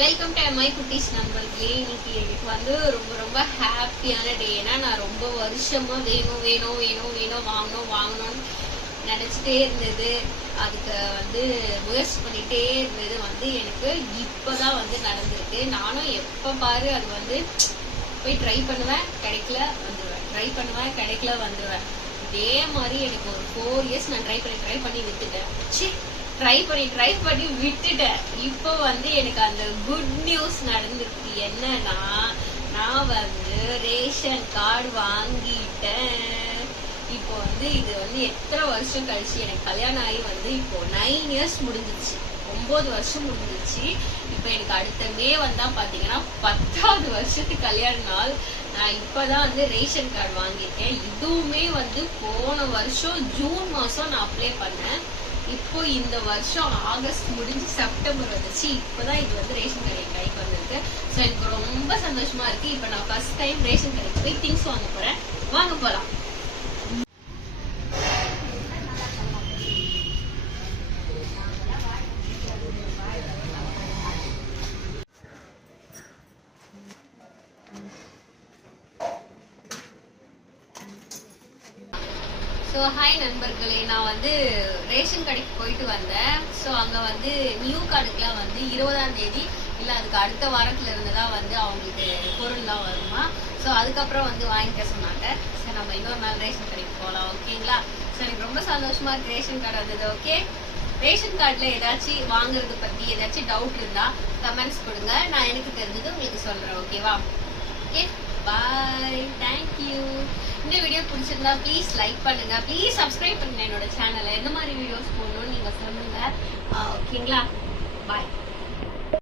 Welcome to my குட்டீஸ் நண்பர்களே. இன்னைக்கு எனக்கு வந்து ரொம்ப ரொம்ப ஹாப்பியான டே. ஏன்னா நான் ரொம்ப வருஷமா வேணும் வேணும் வேணும் வேணும் வாங்கணும்னு நினைச்சிட்டே இருந்தது. அதுக்கு வந்து முயற்சி பண்ணிட்டே இருந்தது வந்து எனக்கு இப்பதான் வந்து நடந்திருக்கு. நானும் எப்ப பாரு அது வந்து போய் ட்ரை பண்ணுவேன், கிடைக்கல வந்துடுவேன், ட்ரை பண்ணுவேன், கிடைக்கல வந்துடுவேன். இதே மாதிரி எனக்கு ஒரு 4 years நான் ட்ரை பண்ணி விட்டுட்டேன். ட்ரை பண்ணி விட்டுட்டேன். இப்போ வந்து எனக்கு அந்த குட் நியூஸ் நடந்திருக்கு. என்னன்னா, நான் வந்து ரேஷன் கார்டு வாங்கிட்டேன். இப்போ வந்து இது வந்து எத்தனை வருஷம் கழிச்சு எனக்கு கல்யாணம் ஆகி வந்து இப்போ 9 years முடிஞ்சிச்சு, 9 வருஷம் முடிஞ்சிச்சு. இப்போ எனக்கு அடுத்த மே வந்தா பாத்தீங்கன்னா 10வது வருஷத்துக்கு கல்யாண நாள். நான் இப்பதான் வந்து ரேஷன் கார்டு வாங்கிட்டேன். இதுவுமே வந்து போன வருஷம் ஜூன் மாசம் நான் அப்ளை பண்ணேன். இப்போ இந்த வருஷம் ஆகஸ்ட் முடிஞ்சு செப்டம்பர் வந்துச்சு. இப்பதான் இது வந்து ரேஷன் கடைக்கு வந்திருக்கு. ஸோ எனக்கு ரொம்ப சந்தோஷமா இருக்கு. இப்போ நான் ஃபர்ஸ்ட் டைம் ரேஷன் கடைக்கு போய் திங்ஸ் வாங்க போறேன். வாங்க போலாம். ஸோ ஹாய் நண்பர்களே, நான் வந்து ரேஷன் கடைக்கு போயிட்டு வந்தேன். ஸோ அங்கே வந்து நியூ கார்டுக்கெலாம் வந்து 20ஆம் தேதி இல்லை அதுக்கு அடுத்த வாரத்தில் இருந்துதான் வந்து அவங்களுக்கு பொருள்லாம் வருமா. ஸோ அதுக்கப்புறம் வந்து வாங்கிக்க சொன்னாங்க. ஸோ நம்ம இன்னொரு நாள் ரேஷன் கடைக்கு போகலாம், ஓகேங்களா? ஸோ எனக்கு ரொம்ப சந்தோஷமா இருக்கு, ரேஷன் கார்டு வந்தது. ஓகே, ரேஷன் கார்டில் ஏதாச்சும் வாங்குறது பற்றி ஏதாச்சும் டவுட் இருந்தால் கமெண்ட்ஸ் கொடுங்க. நான் எனக்கு தெரிஞ்சது உங்களுக்கு சொல்கிறேன், ஓகேவா? ஓகே, பாய், தேங்க்யூ. இந்த வீடியோ பிடிச்சிருந்தா ப்ளீஸ் லைக் பண்ணுங்க, ப்ளீஸ் சப்ஸ்கிரைப் பண்ணுங்க என்னோட சேனலை. எந்த மாதிரி வீடியோஸ் போடணும்னு நீங்க சொல்லுங்க, ஓகேங்களா? பாய்.